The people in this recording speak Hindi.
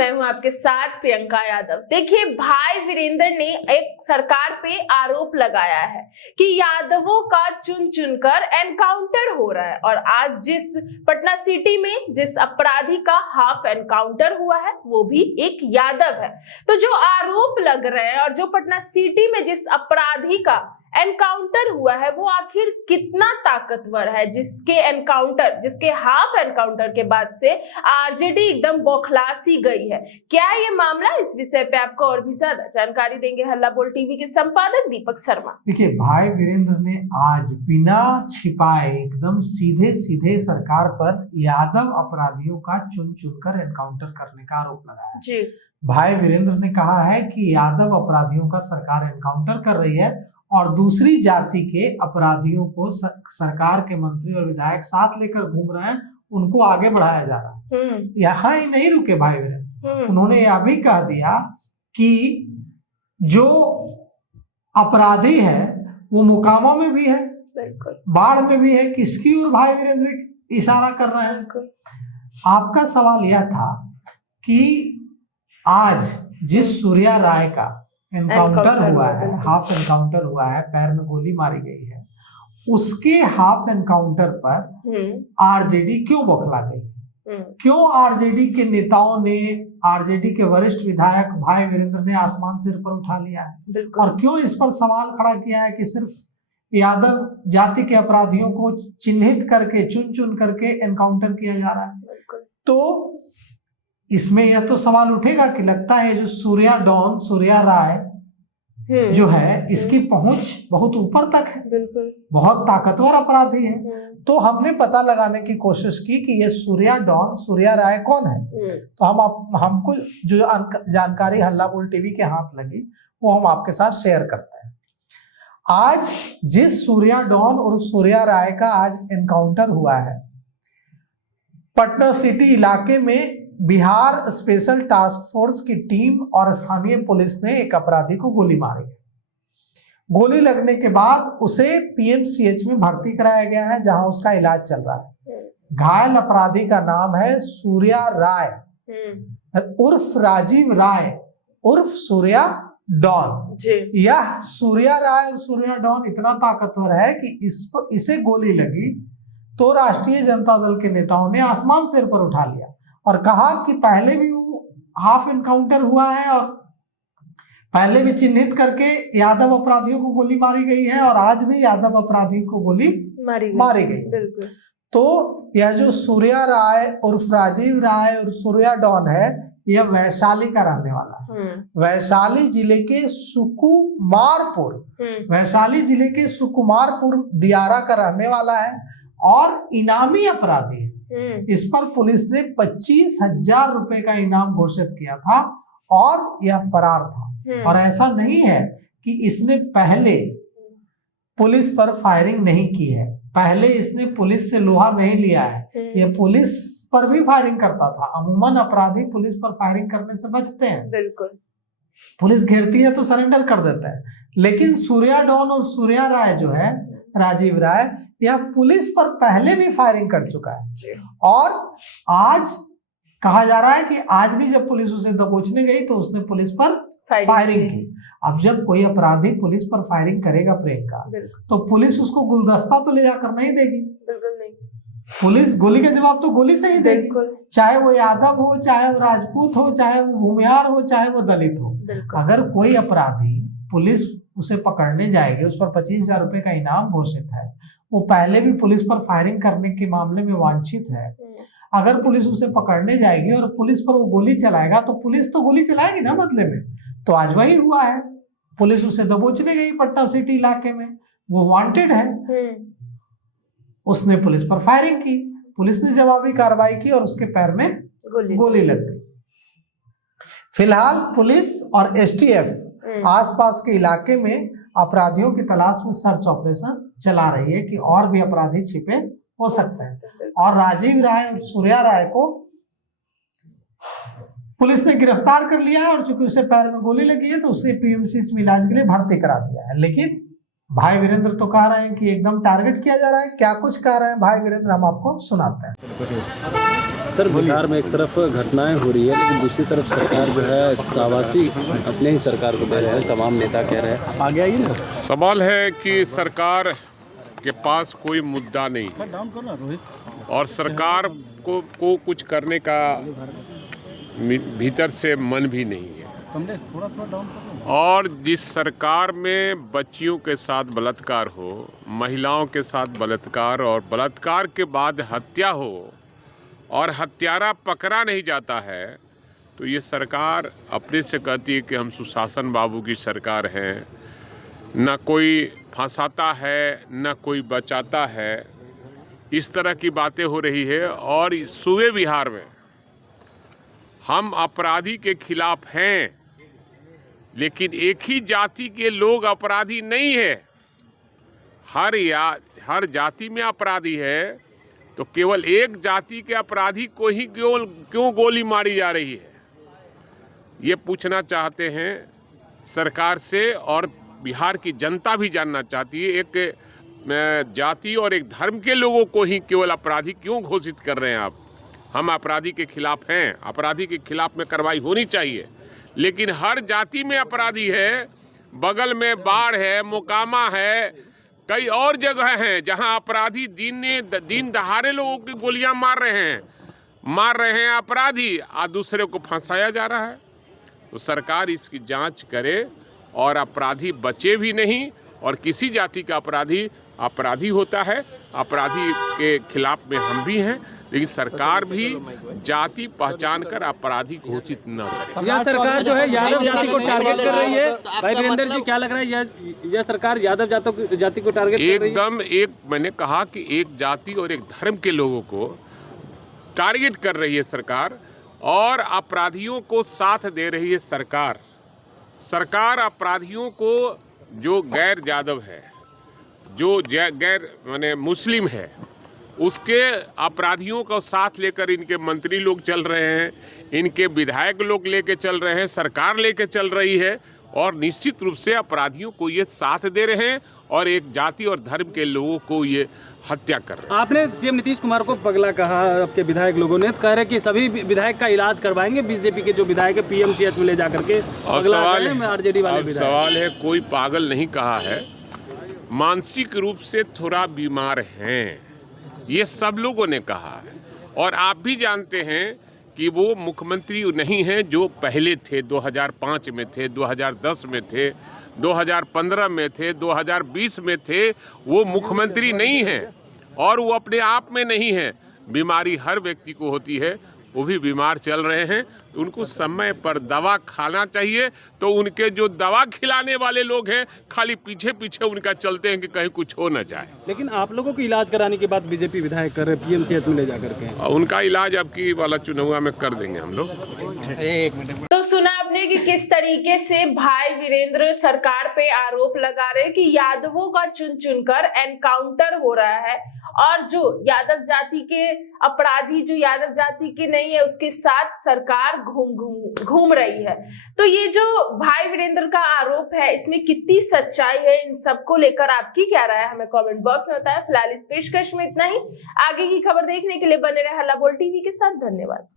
मैं हूं आपके साथ प्रियंका यादव। देखिए, भाई वीरेंद्र ने एक सरकार पे आरोप लगाया है कि यादवों का चुन चुनकर एनकाउंटर हो रहा है। और आज जिस पटना सिटी में जिस अपराधी का हाफ एनकाउंटर हुआ है वो भी एक यादव है। तो जो आरोप लग रहे हैं और जो पटना सिटी में जिस अपराधी का एनकाउंटर हुआ है वो आखिर कितना ताकतवर है, जिसके हाफ एनकाउंटर के बाद से आरजेडी एकदम बौखला सी गई है। क्या है ये मामला, इस विषय पे आपको और भी ज्यादा जानकारी देंगे हल्ला बोल टीवी के संपादक दीपक शर्मा। देखिए, भाई वीरेंद्र ने आज बिना छिपाए एकदम सीधे सीधे सरकार पर यादव अपराधियों का चुन चुनकर एनकाउंटर करने का आरोप लगाया जी। भाई वीरेंद्र ने कहा है कि यादव अपराधियों का सरकार एनकाउंटर कर रही है और दूसरी जाति के अपराधियों को सरकार के मंत्री और विधायक साथ लेकर घूम रहे हैं, उनको आगे बढ़ाया जा रहा है। यहाँ ही नहीं रुके भाई वीरेंद्र, उन्होंने यह भी कह दिया कि जो अपराधी है वो मोकामा में भी है, बाढ़ में भी है। किसकी ओर भाई वीरेंद्र इशारा कर रहे हैं? आपका सवाल यह था कि आज जिस सूर्या राय का एनकाउंटर हुआ है, हाफ एनकाउंटर हुआ है, पैर में गोली मारी गई है, उसके हाफ एनकाउंटर पर आरजेडी क्यों बौखला गई? क्यों आरजेडी के नेताओं ने, आरजेडी के वरिष्ठ विधायक भाई वीरेंद्र ने आसमान सिर पर उठा लिया है? और क्यों इस पर सवाल खड़ा किया है कि सिर्फ यादव जाति के अपराधियों को चिन्हित करके चुन चुन करके एनकाउंटर किया जा रहा है? तो इसमें यह तो सवाल उठेगा कि लगता है जो सूर्या राय जो है, इसकी पहुंच बहुत ऊपर तक है, बहुत ताकतवर अपराधी है। तो हमने पता लगाने की कोशिश की कि ये सूर्या राय कौन है। तो हमको जो जानकारी हल्ला बोल टीवी के हाथ लगी वो हम आपके साथ शेयर करते हैं। आज जिस और सूर्या राय का आज एनकाउंटर हुआ है, पटना सिटी इलाके में बिहार स्पेशल टास्क फोर्स की टीम और स्थानीय पुलिस ने एक अपराधी को गोली मारी है। गोली लगने के बाद उसे पीएमसीएच में भर्ती कराया गया है, जहां उसका इलाज चल रहा है। घायल अपराधी का नाम है सूर्या राय उर्फ राजीव राय उर्फ सूर्या डॉन। यह सूर्या राय और सूर्या डॉन इतना ताकतवर है कि इसे गोली लगी तो राष्ट्रीय जनता दल के नेताओं ने आसमान सिर पर उठा लिया और कहा कि पहले भी वो हाफ एनकाउंटर हुआ है और पहले भी चिन्हित करके यादव अपराधियों को गोली मारी गई है और आज भी यादव अपराधियों को गोली मारी गई। तो यह जो सूर्या राय उर्फ राजीव राय और सूर्या डॉन है, यह वैशाली का रहने वाला है। वैशाली जिले के सुकुमारपुर दियारा का रहने वाला है और इनामी अपराधी है। इस पर पुलिस ने 25,000 रुपए का इनाम घोषित किया था और यह फरार था। और ऐसा नहीं है कि इसने पहले पुलिस पर फायरिंग नहीं की है, पहले इसने पुलिस से लोहा नहीं लिया है, यह पुलिस पर भी फायरिंग करता था। अमूमन अपराधी पुलिस पर फायरिंग करने से बचते हैं, बिल्कुल, पुलिस घेरती है तो सरेंडर कर देता है। लेकिन सूर्या डॉन और सूर्या राय जो है, राजीव राय, यह पुलिस पर पहले भी फायरिंग कर चुका है। और आज कहा जा रहा है कि आज भी जब पुलिस उसे दबोचने गई तो उसने पुलिस पर फायरिंग की। अब जब कोई अपराधी पुलिस पर फायरिंग करेगा प्रियंका, तो पुलिस उसको गुलदस्ता तो ले जाकर नहीं देगी, बिल्कुल नहीं। पुलिस गोली का जवाब तो गोली से ही देगी, चाहे वो यादव हो, चाहे वो राजपूत हो, चाहे वो भूमिहार हो, चाहे वो दलित हो। अगर कोई अपराधी पुलिस उसे पकड़ने जाएगी, उस पर 25,000 रुपए का इनाम घोषित है, वो पहले भी पुलिस पर फायरिंग करने के मामले में वांछित है, अगर पुलिस उसे पकड़ने जाएगी और पुलिस पर वो गोली चलाएगा तो पुलिस तो गोली चलाएगी ना बदले में। तो आज वही हुआ है, पुलिस उसे दबोचने गई पटना सिटी इलाके में, वो वांटेड है, उसने पुलिस पर फायरिंग की, पुलिस ने जवाबी कार्रवाई की और उसके पैर में गोली लग गई। फिलहाल पुलिस और एसटीएफ आसपास के इलाके में अपराधियों की तलाश में सर्च ऑपरेशन चला रही है कि और भी अपराधी छिपे हो सकते हैं। और राजीव राय और सूर्या राय को पुलिस ने गिरफ्तार कर लिया है और चूंकि उसे पैर में गोली लगी है तो उसे पीएमसीएच में इलाज के लिए भर्ती करा दिया है। लेकिन भाई वीरेंद्र तो कह रहे हैं कि एकदम टारगेट किया जा रहा है। क्या कुछ कह रहे हैं भाई वीरेंद्र, हम आपको सुनाते हैं। सर, बिहार में एक तरफ घटनाएं हो रही है, लेकिन दूसरी तरफ सरकार जो है शाबाशी अपने ही सरकार को दे रहे हैं। तमाम नेता कह रहे हैं, आगे आइए ना। सवाल है कि सरकार के पास कोई मुद्दा नहीं है और सरकार को कुछ करने का भीतर से मन भी नहीं है। और जिस सरकार में बच्चियों के साथ बलात्कार हो, महिलाओं के साथ बलात्कार और बलात्कार के बाद हत्या हो और हत्यारा पकड़ा नहीं जाता है, तो ये सरकार अपने से कहती है कि हम सुशासन बाबू की सरकार है। न कोई फंसाता है न कोई बचाता है, इस तरह की बातें हो रही है। और इस सूबे बिहार में हम अपराधी के खिलाफ हैं, लेकिन एक ही जाति के लोग अपराधी नहीं है। हर जाति में अपराधी है, तो केवल एक जाति के अपराधी को ही क्यों गोली मारी जा रही है, ये पूछना चाहते हैं सरकार से। और बिहार की जनता भी जानना चाहती है, एक जाति और एक धर्म के लोगों को ही केवल अपराधी क्यों घोषित कर रहे हैं आप। हम अपराधी के खिलाफ हैं, अपराधी के खिलाफ में कार्रवाई होनी चाहिए, लेकिन हर जाति में अपराधी है। बगल में बाढ़ है, मोकामा है, कई और जगह हैं जहां अपराधी दिन दहाड़े लोगों की गोलियां मार रहे हैं अपराधी, और दूसरे को फंसाया जा रहा है। तो सरकार इसकी जांच करे और अपराधी बचे भी नहीं। और किसी जाति का अपराधी होता है, अपराधी के खिलाफ में हम भी हैं, लेकिन सरकार भी जाति पहचान कर अपराधी घोषित न करे। यह सरकार जो है यादव जाति को टारगेट कर रही है। भाई वीरेंद्र जी, क्या लग रहा है यह सरकार यादव जाति को टारगेट कर रही है? एकदम मैंने कहा कि एक जाति और एक धर्म के लोगों को टारगेट कर रही है सरकार, और अपराधियों को साथ दे रही है सरकार अपराधियों को, जो गैर यादव है, जो गैर माने मुस्लिम है, उसके अपराधियों को साथ लेकर इनके मंत्री लोग चल रहे हैं, इनके विधायक लोग लेके चल रहे हैं, सरकार लेके चल रही है। और निश्चित रूप से अपराधियों को ये साथ दे रहे हैं और एक जाति और धर्म के लोगों को ये हत्या कर रहे हैं। आपने सीएम नीतीश कुमार को पगला कहा, आपके विधायक लोगों ने कह रहे कि सभी विधायक का इलाज करवाएंगे। बीजेपी के जो विधायक है पीएमसीएच में ले जाकर के आरजेडी वाले सवाल है, कोई पागल नहीं कहा है, मानसिक रूप से थोड़ा बीमार हैं, ये सब लोगों ने कहा है। और आप भी जानते हैं कि वो मुख्यमंत्री नहीं हैं जो पहले थे, 2005 में थे, 2010 में थे, 2015 में थे, 2020 में थे। वो मुख्यमंत्री नहीं हैं और वो अपने आप में नहीं है। बीमारी हर व्यक्ति को होती है, वो भी बीमार चल रहे हैं, तो उनको समय पर दवा खाना चाहिए। तो उनके जो दवा खिलाने वाले लोग हैं, खाली पीछे पीछे उनका चलते हैं कि कहीं कुछ हो न जाए। लेकिन आप लोगों को इलाज कराने के बाद बीजेपी विधायक कर रहे पीएमसीएच में ले जाकर के, उनका इलाज अब की वाला चुनाव में कर देंगे हम लोग। तो सुना आपने कि किस तरीके से भाई वीरेंद्र सरकार पे आरोप लगा रहे कि यादवों का चुन चुनकर एनकाउंटर हो रहा है, और जो यादव जाति के अपराधी जो यादव जाति के नहीं है उसके साथ सरकार घूम रही है। तो ये जो भाई वीरेंद्र का आरोप है, इसमें कितनी सच्चाई है, इन सबको लेकर आपकी क्या राय है, हमें कमेंट बॉक्स में बताएं। फिलहाल इस पेशकश में इतना ही। आगे की खबर देखने के लिए बने रहे हल्ला बोल टीवी के साथ। धन्यवाद।